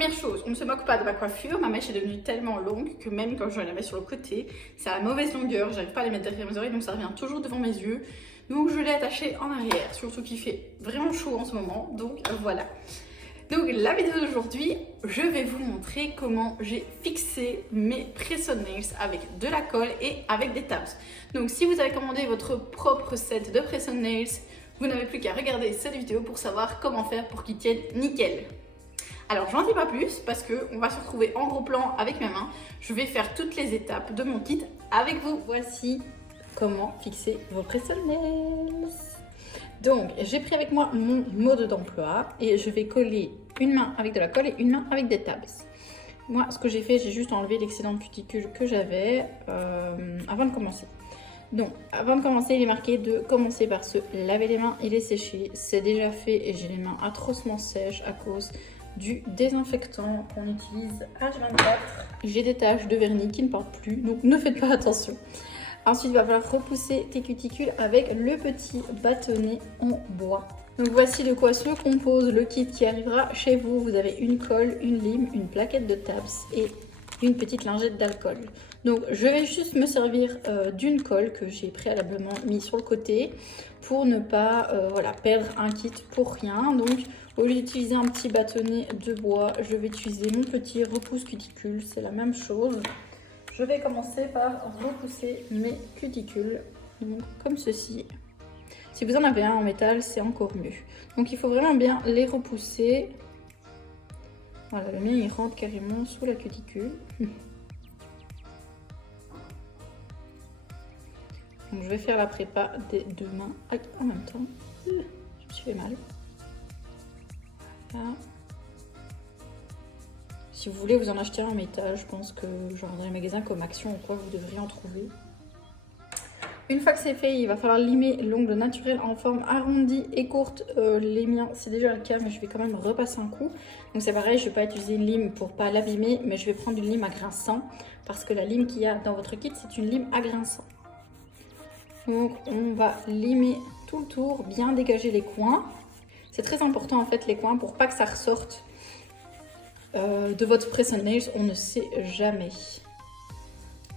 première chose, on ne se moque pas de ma coiffure. Ma mèche est devenue tellement longue que même quand je la mets sur le côté, c'est à la mauvaise longueur. J'arrive pas à les mettre derrière mes oreilles, donc ça revient toujours devant mes yeux. Donc je l'ai attachée en arrière, surtout qu'il fait vraiment chaud en ce moment. Donc voilà. Donc la vidéo d'aujourd'hui, je vais vous montrer comment j'ai fixé mes press-on nails avec de la colle et avec des tabs. Donc si vous avez commandé votre propre set de press-on nails, vous n'avez plus qu'à regarder cette vidéo pour savoir comment faire pour qu'ils tiennent nickel. Alors j'en dis pas plus parce qu'on va se retrouver en gros plan avec mes mains. Je vais faire toutes les étapes de mon kit avec vous. Voici comment fixer vos press-on nails. Donc, j'ai pris avec moi mon mode d'emploi et je vais coller une main avec de la colle et une main avec des tabs. Moi, ce que j'ai fait, j'ai juste enlevé l'excédent de cuticule que j'avais avant de commencer. Donc, avant de commencer, il est marqué de commencer par se laver les mains et les sécher. C'est déjà fait et j'ai les mains atrocement sèches à cause du désinfectant qu'on utilise H24. J'ai des taches de vernis qui ne partent plus, donc ne faites pas attention. Ensuite, il va falloir repousser tes cuticules avec le petit bâtonnet en bois. Donc voici de quoi se compose le kit qui arrivera chez vous. Vous avez une colle, une lime, une plaquette de tabs et une petite lingette d'alcool. Donc je vais juste me servir d'une colle que j'ai préalablement mis sur le côté pour ne pas perdre un kit pour rien. Donc au lieu d'utiliser un petit bâtonnet de bois, je vais utiliser mon petit repousse cuticule. C'est la même chose. Je vais commencer par repousser mes cuticules, donc comme ceci. Si vous en avez un en métal, c'est encore mieux. Donc il faut vraiment bien les repousser. Voilà, le mien il rentre carrément sous la cuticule. Donc je vais faire la prépa des deux mains en même temps. Je me suis fait mal. Voilà. Si vous voulez vous en acheter un en métal, je pense que genre dans les magasins comme Action ou quoi, vous devriez en trouver. Une fois que c'est fait, il va falloir limer l'ongle naturel en forme arrondie et courte. Les miens, c'est déjà le cas, mais je vais quand même repasser un coup. Donc c'est pareil, je ne vais pas utiliser une lime pour ne pas l'abîmer, mais je vais prendre une lime à grinçant parce que la lime qu'il y a dans votre kit, c'est une lime à grinçant. Donc on va limer tout le tour, bien dégager les coins. C'est très important en fait les coins pour pas que ça ressorte de votre press-on nails, on ne sait jamais.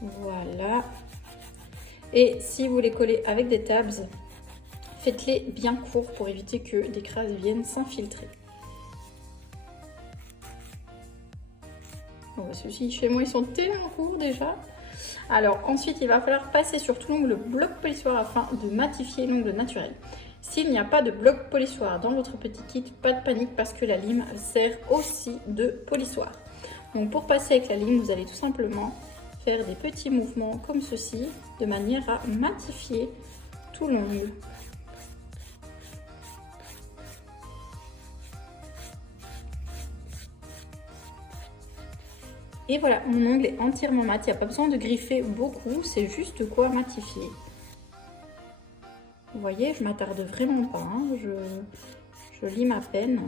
Voilà. Et si vous les collez avec des tabs, faites-les bien courts pour éviter que des crasses viennent s'infiltrer. Bon, ceux-ci chez moi ils sont tellement courts déjà. Alors ensuite il va falloir passer sur tout l'ongle bloc polissoir afin de matifier l'ongle naturel. S'il n'y a pas de bloc polissoir dans votre petit kit, pas de panique parce que la lime sert aussi de polissoir. Donc pour passer avec la lime, vous allez tout simplement faire des petits mouvements comme ceci, de manière à matifier tout l'ongle. Et voilà, mon ongle est entièrement mat, il n'y a pas besoin de griffer beaucoup, c'est juste quoi matifier. Vous voyez, je m'attarde vraiment pas, hein. Je lime à peine.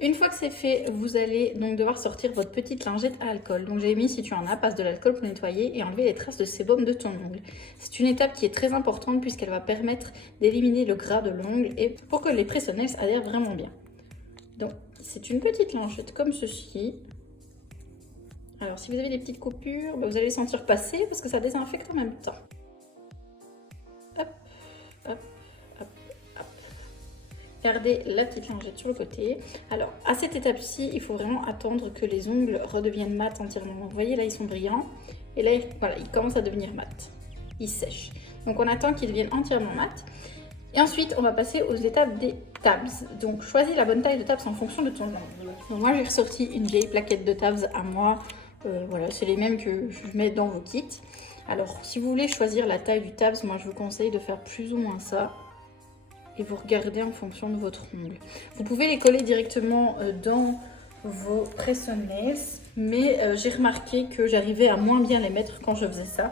Une fois que c'est fait, vous allez donc devoir sortir votre petite lingette à alcool. Donc j'ai mis, si tu en as, passe de l'alcool pour nettoyer et enlever les traces de sébum de ton ongle. C'est une étape qui est très importante puisqu'elle va permettre d'éliminer le gras de l'ongle et pour que les press-on nails adhèrent vraiment bien. Donc c'est une petite lingette comme ceci. Alors si vous avez des petites coupures, vous allez les sentir passer parce que ça désinfecte en même temps. Hop, hop, hop, hop. Gardez la petite lingette sur le côté. Alors à cette étape-ci, il faut vraiment attendre que les ongles redeviennent mat entièrement. Donc, vous voyez là ils sont brillants et là voilà, ils commencent à devenir mat. Ils sèchent. Donc on attend qu'ils deviennent entièrement mat. Et ensuite, on va passer aux étapes des tabs. Donc, choisis la bonne taille de tabs en fonction de ton ongle. Donc, moi, j'ai ressorti une vieille plaquette de tabs à moi. Voilà, c'est les mêmes que je mets dans vos kits. Alors, si vous voulez choisir la taille du tabs, moi, je vous conseille de faire plus ou moins ça. Et vous regardez en fonction de votre ongle. Vous pouvez les coller directement dans vos press-on nails. Mais j'ai remarqué que j'arrivais à moins bien les mettre quand je faisais ça.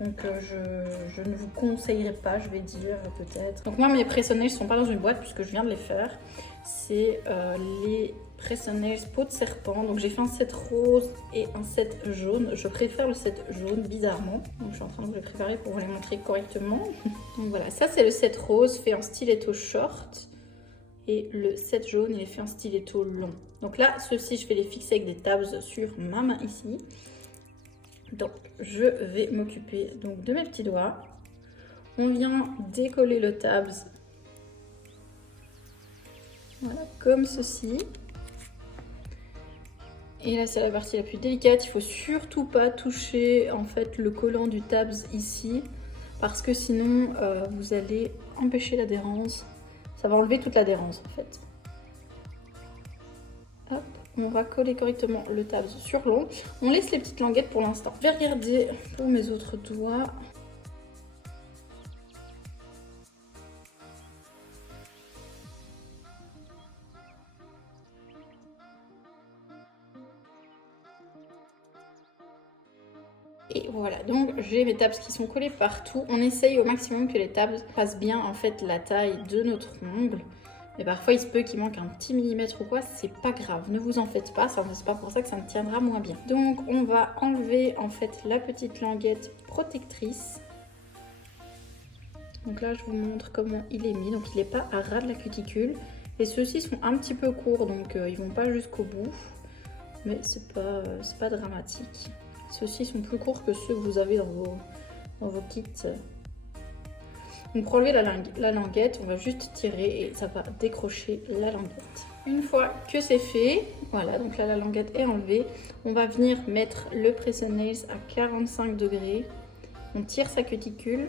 Donc je ne vous conseillerais pas, je vais dire peut-être. Donc moi mes press-on-nails ne sont pas dans une boîte puisque je viens de les faire. C'est les press-on-nails peau de serpent. Donc j'ai fait un set rose et un set jaune. Je préfère le set jaune bizarrement. Donc je suis en train de vous les préparer pour vous les montrer correctement. Donc voilà, ça c'est le set rose fait en stiletto short. Et le set jaune il est fait en stiletto long. Donc là, ceux-ci je vais les fixer avec des tabs sur ma main ici. Donc je vais m'occuper donc de mes petits doigts. On vient décoller le tabs. Voilà, comme ceci. Et là c'est la partie la plus délicate. Il faut surtout pas toucher en fait le collant du tabs ici parce que sinon vous allez empêcher l'adhérence. Ça va enlever toute l'adhérence en fait. Hop. On va coller correctement le tabs sur l'ongle. On laisse les petites languettes pour l'instant. Je vais regarder pour mes autres doigts. Et voilà, donc j'ai mes tabs qui sont collés partout. On essaye au maximum que les tabs fassent bien en fait la taille de notre ongle. Mais parfois il se peut qu'il manque un petit millimètre ou quoi, c'est pas grave, ne vous en faites pas, c'est pas pour ça que ça ne tiendra moins bien. Donc on va enlever en fait la petite languette protectrice. Donc là je vous montre comment il est mis, donc il n'est pas à ras de la cuticule. Et ceux-ci sont un petit peu courts, donc ils vont pas jusqu'au bout, mais c'est pas dramatique. Ceux-ci sont plus courts que ceux que vous avez dans vos kits. Donc pour enlever la languette, on va juste tirer et ça va décrocher la languette. Une fois que c'est fait, voilà, donc là la languette est enlevée, on va venir mettre le press-on-nails à 45 degrés. On tire sa cuticule.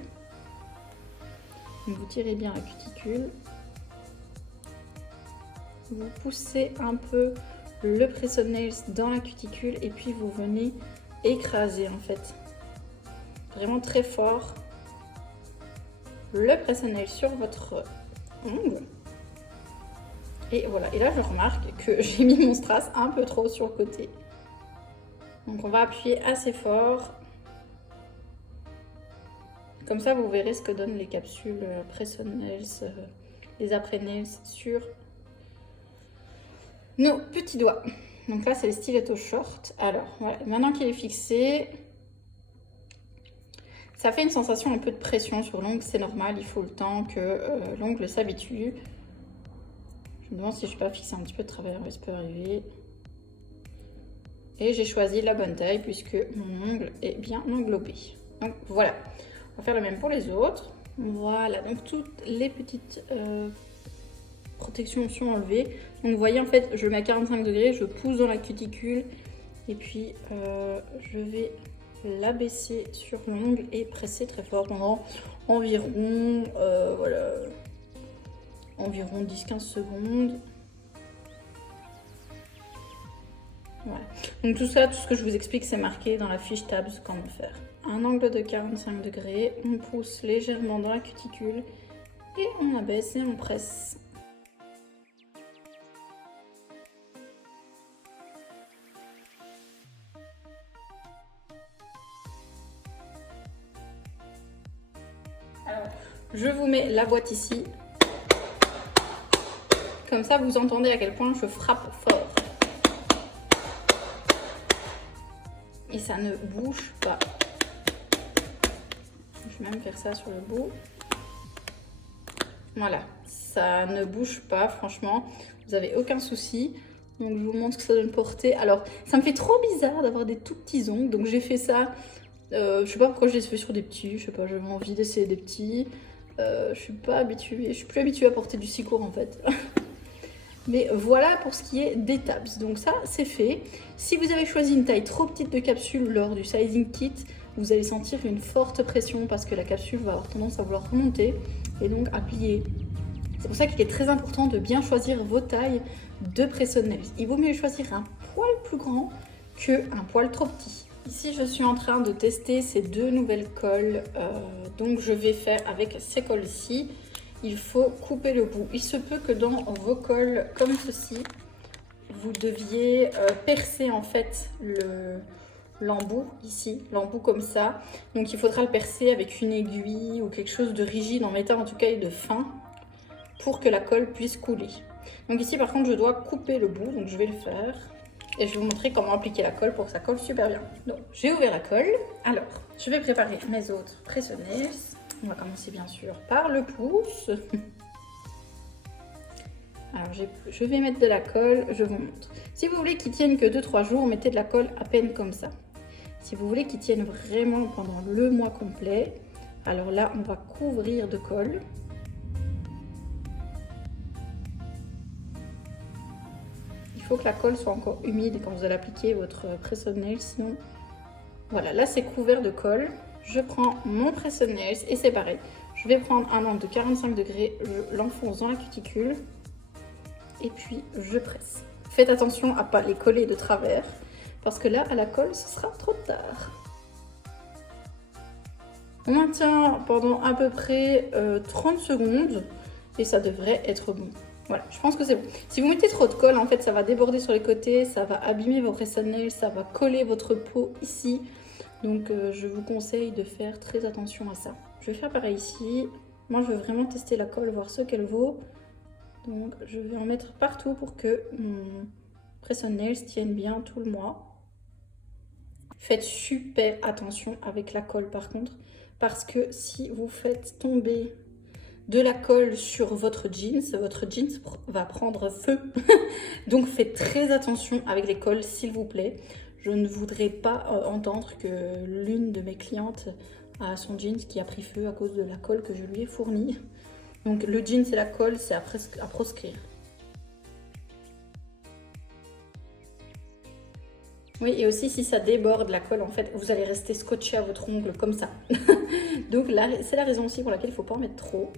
Donc vous tirez bien la cuticule. Vous poussez un peu le press-on-nails dans la cuticule et puis vous venez écraser en fait. Vraiment très fort. Le press-on-nail sur votre ongle. Et voilà, et là je remarque que j'ai mis mon strass un peu trop sur le côté. Donc on va appuyer assez fort. Comme ça vous verrez ce que donnent les capsules press-on-nails, les après-nails sur nos petits doigts. Donc là c'est le stiletto short. Alors voilà, maintenant qu'il est fixé, ça fait une sensation un peu de pression sur l'ongle, c'est normal, il faut le temps que l'ongle s'habitue. Je me demande si je ne vais pas fixer un petit peu de travers, ça peut arriver. Et j'ai choisi la bonne taille puisque mon ongle est bien englobé. Donc voilà, on va faire le même pour les autres. Voilà, donc toutes les petites protections sont enlevées. Donc vous voyez en fait, je mets à 45 degrés, je pousse dans la cuticule et puis je vais l'abaisser sur l'ongle et presser très fort pendant environ voilà, environ 10-15 secondes. Voilà. Donc tout ça, tout ce que je vous explique, c'est marqué dans la fiche tabs comment faire. Un angle de 45 degrés, on pousse légèrement dans la cuticule et on abaisse et on presse. Alors, je vous mets la boîte ici. Comme ça, vous entendez à quel point je frappe fort. Et ça ne bouge pas. Je vais même faire ça sur le bout. Voilà, ça ne bouge pas, franchement. Vous n'avez aucun souci. Donc, je vous montre ce que ça donne portée. Alors, ça me fait trop bizarre d'avoir des tout petits ongles. Donc, j'ai fait ça. Je sais pas pourquoi je les fais sur des petits. Je sais pas, j'avais envie d'essayer des petits. Je suis pas habituée. Je suis plus habituée à porter du si court en fait. Mais voilà pour ce qui est des tabs. Donc ça, c'est fait. Si vous avez choisi une taille trop petite de capsule lors du sizing kit, vous allez sentir une forte pression parce que la capsule va avoir tendance à vouloir remonter et donc à plier. C'est pour ça qu'il est très important de bien choisir vos tailles de press-on-nails. Il vaut mieux choisir un poil plus grand qu'un poil trop petit. Ici, je suis en train de tester ces deux nouvelles colles. Donc, je vais faire avec ces colles-ci. Il faut couper le bout. Il se peut que dans vos colles comme ceci, vous deviez percer en fait l'embout ici, l'embout comme ça. Donc il faudra le percer avec une aiguille ou quelque chose de rigide en métal en tout cas et de fin pour que la colle puisse couler. Donc ici par contre je dois couper le bout, donc je vais le faire et je vais vous montrer comment appliquer la colle pour que ça colle super bien. Donc j'ai ouvert la colle, alors je vais préparer mes autres presse-nails. On va commencer bien sûr par le pouce. Alors je vais mettre de la colle, je vous montre. Si vous voulez qu'il tienne que 2-3 jours, mettez de la colle à peine comme ça. Si vous voulez qu'il tienne vraiment pendant le mois complet, alors là on va couvrir de colle. Il faut que la colle soit encore humide quand vous allez appliquer votre presse-nails, sinon... Voilà, là c'est couvert de colle. Je prends mon presse-nails et c'est pareil. Je vais prendre un angle de 45 degrés, je l'enfonce dans la cuticule. Et puis je presse. Faites attention à ne pas les coller de travers parce que là à la colle ce sera trop tard. On maintient pendant à peu près 30 secondes et ça devrait être bon. Voilà, je pense que c'est bon. Si vous mettez trop de colle en fait ça va déborder sur les côtés, ça va abîmer vos presse-nails, ça va coller votre peau ici. Donc je vous conseille de faire très attention à ça. Je vais faire pareil ici. Moi je veux vraiment tester la colle, voir ce qu'elle vaut. Donc je vais en mettre partout pour que mon presse-nails tienne bien tout le mois. Faites super attention avec la colle par contre, parce que si vous faites tomber de la colle sur votre jeans va prendre feu. Donc faites très attention avec les colles s'il vous plaît. Je ne voudrais pas entendre que l'une de mes clientes a son jeans qui a pris feu à cause de la colle que je lui ai fournie. Donc le jeans et la colle, c'est à proscrire. Oui, et aussi si ça déborde la colle, en fait, vous allez rester scotché à votre ongle comme ça. Donc là, c'est la raison aussi pour laquelle il ne faut pas en mettre trop.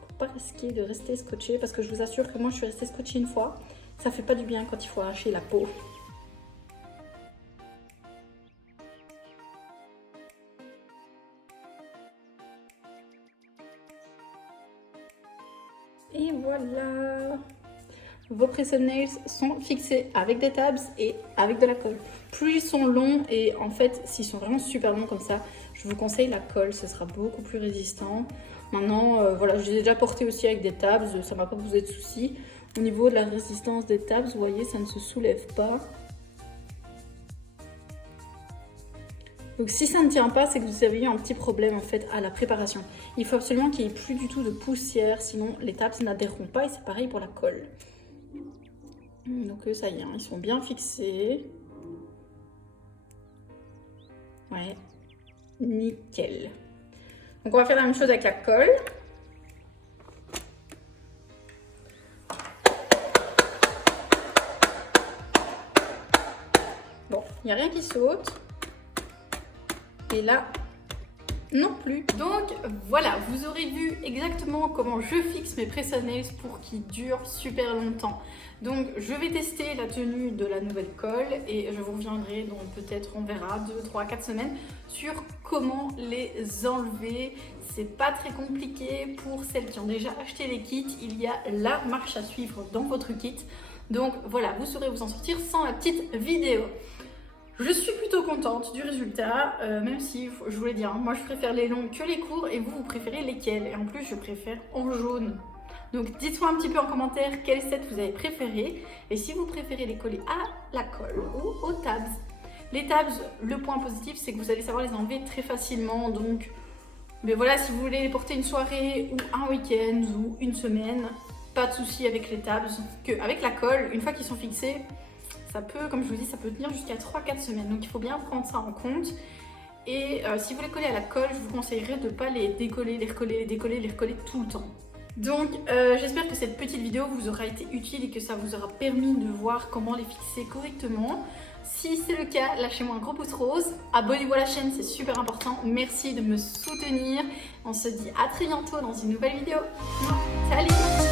Pour pas risquer de rester scotché, parce que je vous assure que moi je suis restée scotchée une fois. Ça fait pas du bien quand il faut arracher la peau. Et voilà, vos presse-nails sont fixés avec des tabs et avec de la colle. Plus ils sont longs et en fait s'ils sont vraiment super longs comme ça, je vous conseille la colle, ce sera beaucoup plus résistant. Maintenant voilà, je les ai déjà portés aussi avec des tabs, ça ne m'a pas posé de soucis. Au niveau de la résistance des tabs, vous voyez, ça ne se soulève pas. Donc si ça ne tient pas, c'est que vous avez eu un petit problème en fait à la préparation. Il faut absolument qu'il n'y ait plus du tout de poussière, sinon les tabs n'adhéreront pas et c'est pareil pour la colle. Donc ça y est, hein, ils sont bien fixés. Ouais, nickel. Donc on va faire la même chose avec la colle. Bon, il n'y a rien qui saute. Et là, non plus. Donc voilà, vous aurez vu exactement comment je fixe mes presse-nails pour qu'ils durent super longtemps. Donc je vais tester la tenue de la nouvelle colle et je vous reviendrai dans peut-être, on verra, 2, 3, 4 semaines sur comment les enlever. C'est pas très compliqué pour celles qui ont déjà acheté les kits. Il y a la marche à suivre dans votre kit. Donc voilà, vous saurez vous en sortir sans la petite vidéo. Je suis plutôt contente du résultat, même si, je vous l'ai dit, hein, moi je préfère les longs que les courts et vous préférez lesquels. Et en plus, je préfère en jaune. Donc dites-moi un petit peu en commentaire quel set vous avez préféré et si vous préférez les coller à la colle ou aux tabs. Les tabs, le point positif, c'est que vous allez savoir les enlever très facilement. Donc, mais voilà, si vous voulez les porter une soirée ou un week-end ou une semaine, pas de souci avec les tabs. Avec la colle, une fois qu'ils sont fixés, ça peut, comme je vous dis, ça peut tenir jusqu'à 3-4 semaines. Donc il faut bien prendre ça en compte. Et si vous les collez à la colle, je vous conseillerais de ne pas les décoller, les recoller, les décoller, les recoller tout le temps. Donc j'espère que cette petite vidéo vous aura été utile et que ça vous aura permis de voir comment les fixer correctement. Si c'est le cas, lâchez-moi un gros pouce rose. Abonnez-vous à la chaîne, c'est super important. Merci de me soutenir. On se dit à très bientôt dans une nouvelle vidéo. Salut!